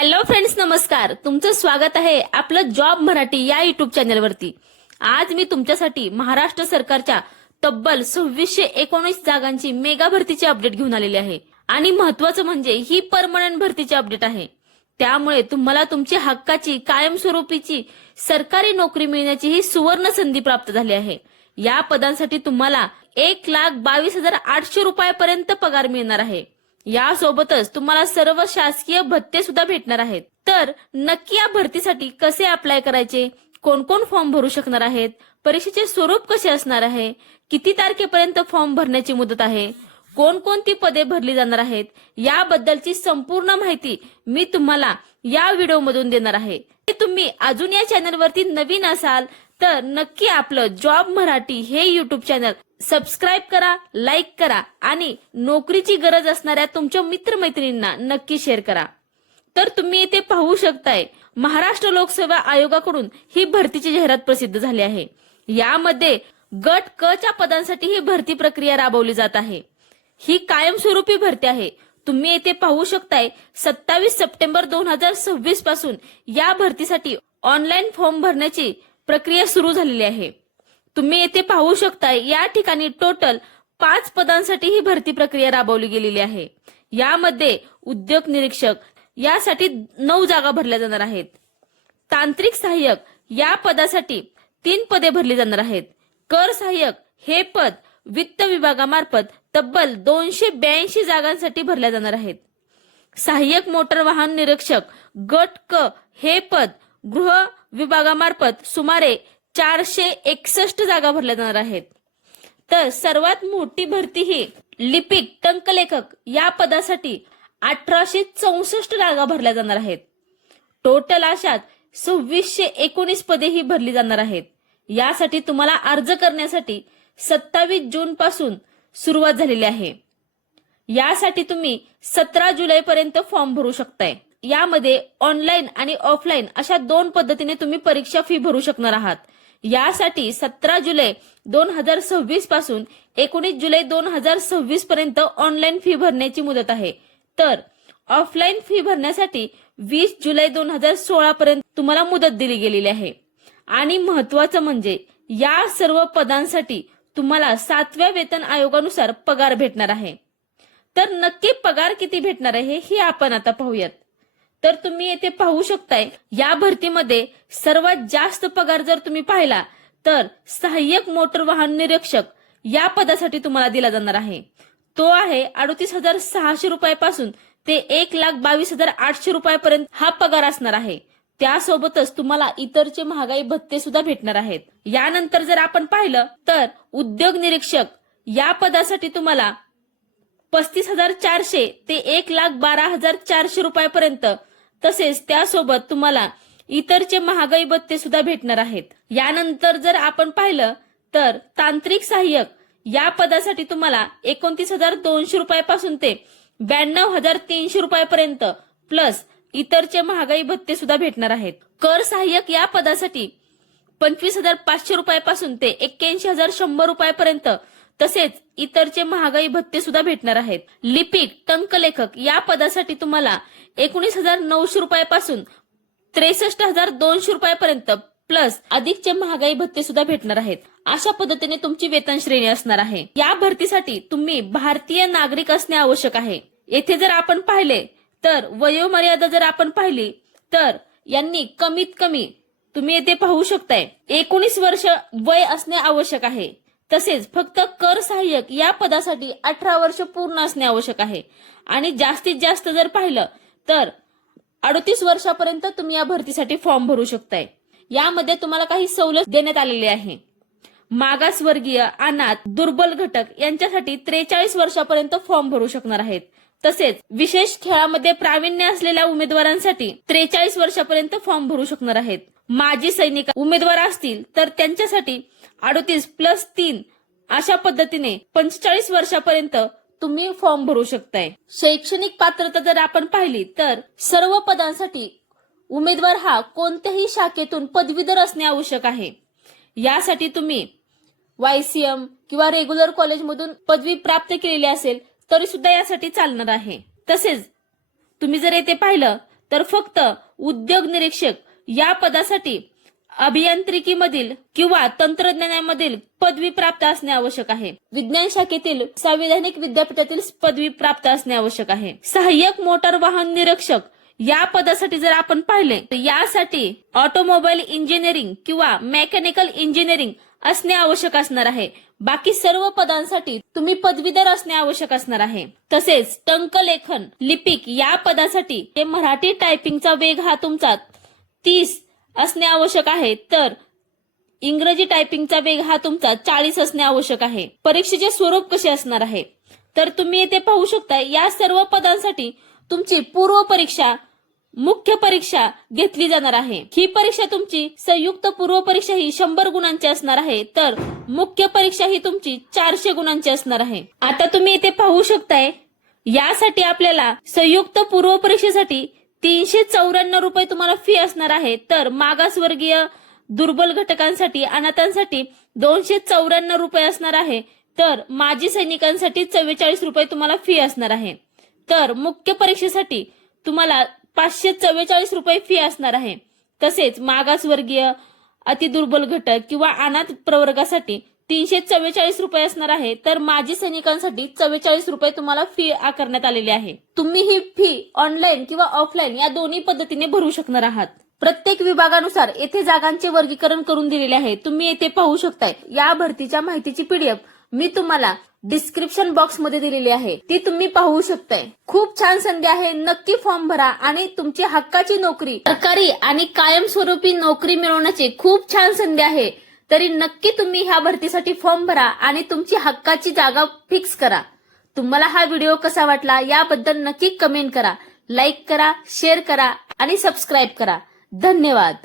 Hello friends, नमस्कार. तुमचं स्वागत आहे आपलं जॉब मराठी या युट्यूब चॅनलवरती. आज मी तुमच्यासाठी महाराष्ट्र सरकारच्या तब्बल 2619 जागांची मेगा भरतीची अपडेट घेऊन आलेली आहे. आणि महत्वाचं म्हणजे ही परमनंट भरतीची अपडेट आहे. त्यामुळे तुम्हाला तुमची हक्काची कायमस्वरूपीची सरकारी नोकरी मिळण्याची ही सुवर्ण संधी प्राप्त झाली आहे. या पदांसाठी तुम्हाला 1,22,800 रुपयापर्यंत पगार मिळणार आहे. यासोबतच तुम्हाला सर्व शासकीय भत्ते सुद्धा भेटणार आहेत. तर नक्की या भरतीसाठी कसे अप्लाय करायचे, कोण कोण फॉर्म भरू शकणार आहेत, परीक्षेचे स्वरूप कसे असणार आहे, किती तारखेपर्यंत फॉर्म भरण्याची मुदत आहे, कोणकोणती पदे भरली जाणार आहेत, याबद्दलची संपूर्ण माहिती मी तुम्हाला या व्हिडिओमधून देणार आहे. तुम्ही अजून या चॅनलवरती नवीन असाल तर नक्की आपलं जॉब मराठी हे युट्यूब चॅनल सबस्क्राईब करा, लाईक करा आणि नोकरीची गरज असणाऱ्या तुमच्या मित्रमैत्रिणींना नक्की शेअर करा. तर तुम्ही इथे पाहू शकताय, महाराष्ट्र लोकसेवा आयोगाकडून ही भरतीची जाहिरात प्रसिद्ध झाली आहे. यामध्ये गट क च्या पदांसाठी ही भरती प्रक्रिया राबवली जात आहे. ही कायमस्वरूपी भरती आहे. तुम्ही येथे पाहू शकताय 27 सप्टेंबर 2026 पासून या भरतीसाठी ऑनलाईन फॉर्म भरण्याची प्रक्रिया सुरू झालेली आहे. तुम्ही येथे पाहू शकताय, या ठिकाणी टोटल 5 पदांसाठी ही भरती प्रक्रिया राबवली गेलेली आहे. यामध्ये उद्योग निरीक्षक यासाठी 9 जागा भरल्या जाणार आहेत. तांत्रिक सहाय्यक या पदासाठी 3 पदे भरली जाणार आहेत. कर सहाय्यक हे पद वित्त विभागामार्फत तब्बल 282 जागांसाठी भरल्या जाणार आहेत. सहाय्यक मोटर वाहन निरीक्षक गट क हे पद गृह विभागामार्फत सुमारे 461 जागा भरल्या जाणार आहेत. तर सर्वात मोठी भरती ही लिपिक टंकलेखक या पदासाठी 1864 जागा भरल्या जाणार आहेत. टोटल अशात 2619 पदे ही भरली जाणार आहेत. यासाठी तुम्हाला अर्ज करण्यासाठी 27 जून पासून सुरुवात झालेली आहे. यासाठी तुम्ही 17 जुलै पर्यंत फॉर्म भरू शकताय. यामध्ये ऑनलाईन आणि ऑफलाईन अशा 2 पद्धतीने तुम्ही परीक्षा फी भरू शकणार आहात. यासाठी 17 जुलै 2026 पासून 19 जुलै 2026 पर्यंत ऑनलाईन फी भरण्याची मुदत आहे. तर ऑफलाईन फी भरण्यासाठी 20 जुलै 2016 पर्यंत तुम्हाला मुदत दिली गेलेली आहे. आणि महत्वाचं म्हणजे या सर्व पदांसाठी तुम्हाला 7व्या वेतन आयोगानुसार पगार भेटणार आहे. तर नक्की पगार किती भेटणार आहे हे आपण आता पाहूयात. तर तुम्ही येथे पाहू शकताय, या भरतीमध्ये सर्वात जास्त पगार जर तुम्ही पाहिला तर सहाय्यक मोटर वाहन निरीक्षक या पदासाठी तुम्हाला दिला जाणार आहे. तो आहे 38,600 रुपयापासून ते 1,22,800 रुपयापर्यंत हा पगार असणार आहे. त्यासोबतच तुम्हाला इतरचे महागाई भत्ते सुद्धा भेटणार आहेत. यानंतर जर आपण पाहिलं तर उद्योग निरीक्षक या पदासाठी तुम्हाला 35,400 ते 1,12,400 रुपयापर्यंत, तसेच त्यासोबत तुम्हाला इतरचे महागाई भत्ते सुद्धा भेटणार आहेत. यानंतर जर आपण पाहिलं तर तांत्रिक सहाय्यक या पदासाठी तुम्हाला 29,200 रुपयापासून ते 92,300 रुपयापर्यंत प्लस इतरचे महागाई भत्ते सुद्धा भेटणार आहेत. कर सहाय्यक या पदासाठी 25,500 रुपयापासून ते 81,100 रुपयापर्यंत तसेच इतरचे महागाई भत्ते सुद्धा भेटणार आहेत. लिपिक टंकलेखक या पदासाठी तुम्हाला 19,900 रुपयापासून 63,200 रुपयापर्यंत प्लस अधिकचे महागाई भत्ते सुद्धा भेटणार आहेत. अशा पद्धतीने तुमची वेतन श्रेणी असणार आहे. या भरतीसाठी तुम्ही भारतीय नागरिक असणे आवश्यक आहे. येथे जर आपण पाहिले तर वयोमर्यादा जर आपण पाहिली तर यांनी कमीत कमी तुम्ही येथे पाहू शकताय 19 वर्ष वय असणे आवश्यक आहे. तसेच फक्त कर सहाय्यक या पदासाठी 18 वर्ष पूर्ण असणे आवश्यक आहे. आणि जास्तीत जास्त जर पाहिलं तर 38 वर्षापर्यंत तुम्ही या भरतीसाठी फॉर्म भरू शकताय. यामध्ये तुम्हाला काही सवलत देण्यात आलेली आहे. मागासवर्गीय, अनाथ, दुर्बल घटक यांच्यासाठी 43 वर्षापर्यंत फॉर्म भरू शकणार आहेत. तसेच विशेष खेळामध्ये प्रावीण्य असलेल्या उमेदवारांसाठी 43 वर्षापर्यंत फॉर्म भरू शकणार आहेत. माजी सैनिक उमेदवार असतील तर त्यांच्यासाठी 38+3 अशा पद्धतीने 45 वर्षापर्यंत तुम्ही फॉर्म भरू शकताय. शैक्षणिक पात्रता जर आपण पाहिली तर सर्व पदांसाठी उमेदवार हा कोणत्याही शाखेतून पदवीधर असणे आवश्यक आहे. यासाठी तुम्ही YCM किंवा रेग्युलर कॉलेजमधून पदवी प्राप्त केलेली असेल तरी सुद्धा यासाठी चालणार आहे. तसेच तुम्ही जर येथे पाहिलं तर फक्त उद्योग निरीक्षक या पदासाठी अभियांत्रिकीमधील किंवा तंत्रज्ञानामधील पदवी प्राप्त असणे आवश्यक आहे. विज्ञान शाखेतील संवैधानिक विद्यापीठातील पदवी प्राप्त असणे आवश्यक आहे. सहाय्यक मोटार वाहन निरीक्षक या पदासाठी जर आपण पाहिले तर यासाठी ऑटोमोबाईल इंजिनिअरिंग किंवा मेकॅनिकल इंजिनिअरिंग असणे आवश्यक असणार आहे. बाकी सर्व पदांसाठी तुम्ही पदवीधर असणे आवश्यक असणार आहे. तसेच टंकलेखन लिपिक या पदासाठी ते मराठी टायपिंगचा वेग हा तुमचा 30 असणे आवश्यक आहे, तर इंग्रजी टायपिंगचा वेग हा तुमचा 40 असणे आवश्यक आहे. परीक्षेचे स्वरूप कसे असणार आहे तर तुम्ही येथे पाहू शकता. या सर्व पदांसाठी तुमची पूर्व परीक्षा मुख्य परीक्षा घेतली जाणार आहे. ही परीक्षा तुमची संयुक्त पूर्व परीक्षा ही 100 गुणांची असणार आहे, तर मुख्य परीक्षा ही तुमची 400 गुणांची असणार आहे. आता तुम्ही इथे पाहू शकताय यासाठी आपल्याला संयुक्त पूर्व परीक्षेसाठी 394 रुपये तुम्हाला फी असणार आहे, तर मागासवर्गीय दुर्बल घटकांसाठी अनाथांसाठी 294 रुपये असणार आहे, तर माजी सैनिकांसाठी 44 रुपये तुम्हाला फी असणार आहे. तर मुख्य परीक्षेसाठी तुम्हाला 544 रुपये फी असणार आहे. तसेच मागासवर्गीय अतिदुर्बल घटक किंवा अनाथ प्रवर्गासाठी 344 रुपये असणार आहे, तर माजी सैनिकांसाठी 44 रुपये तुम्हाला फी आकारण्यात आलेली आहे. तुम्ही ही फी ऑनलाईन किंवा ऑफलाईन या दोन्ही पद्धतीने भरू शकणार आहात. प्रत्येक विभागानुसार येथे जागांचे वर्गीकरण करून दिलेले आहे. तुम्ही येथे पाहू शकताय. या भरतीच्या माहितीची पीडीएफ मी तुम्हाला डिस्क्रिप्शन बॉक्स मध्ये दिलेली आहे, ती तुम्ही पाहू शकताय. खूप छान संधी आहे. नक्की फॉर्म भरा आणि तुमची हक्काची नोकरी, सरकारी आणि कायमस्वरूपी नोकरी मिळवण्याची खूप छान संधी आहे. तरी नक्की तुम्ही ह्या भरतीसाठी फॉर्म भरा आणि तुमची हक्काची जागा फिक्स करा. तुम्हाला हा व्हिडिओ कसा वाटला याबद्दल नक्की कमेंट करा, लाईक करा, शेअर करा आणि सबस्क्राईब करा. धन्यवाद.